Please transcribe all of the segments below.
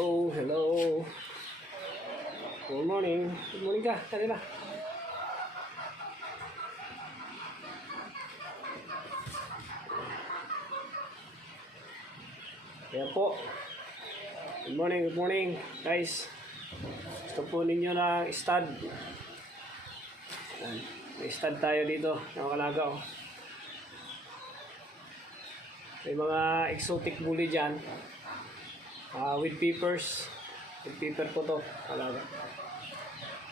Hello, hello. Good morning. Good morning ka, kanina. Kaya po. Good morning, guys. Gusto po ninyo ng stud. May stud tayo dito, ng Kalagaw. May mga exotic bully dyan. With peppers. With pepper po to. Alaga.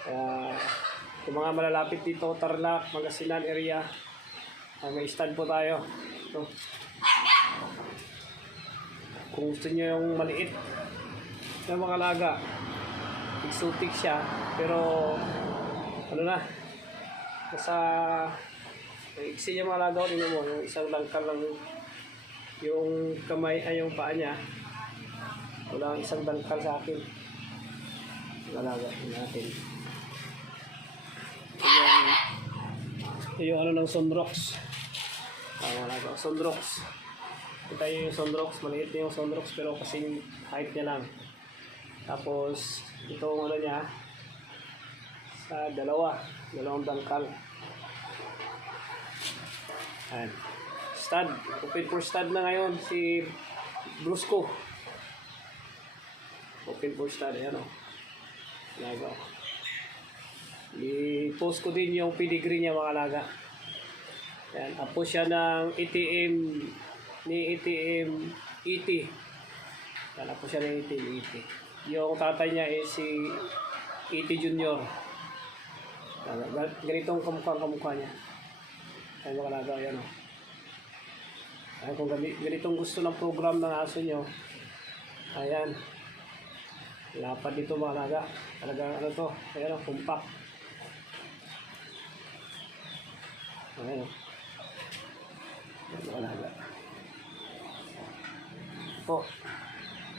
Kaya, yung mga malalapit dito, Tarlac, Pangasinan area, may stand po tayo. Ito. Kung gusto nyo yung maliit na mga alaga, exotic siya, pero ano na, nasa iksi niya mga alaga, tingnan mo, yung isang langkal lang yung kamay ay yung paa niya. Wala isang dangkal sa akin. Alaga natin. Yung ano ng Sunrox. Alaga. Sunrox. Kita yung Sunrox. Maliit na yung Sunrox pero kasing height niya lang. Tapos itong ano niya sa dalawang dangkal. Ayan. Stud. Open for stud na ngayon si Brusco. Open for stud, ayan o. Laga. I-post ko din yung pedigree niya mga laga. Ayan, tapos siya ng ATM ni ATM ET. Ayan, tapos siya ng ATM ET. Yung tatay niya is si ET Junior. Ganitong kamukha niya. Ayan mga laga, ayan o. Ayan, kung ganitong gusto ng program ng aso nyo, ayan. Lapad dito mga laga. Talagang ano to. Ayan o, kumpak. Ayan o. Ayan mga laga. Po.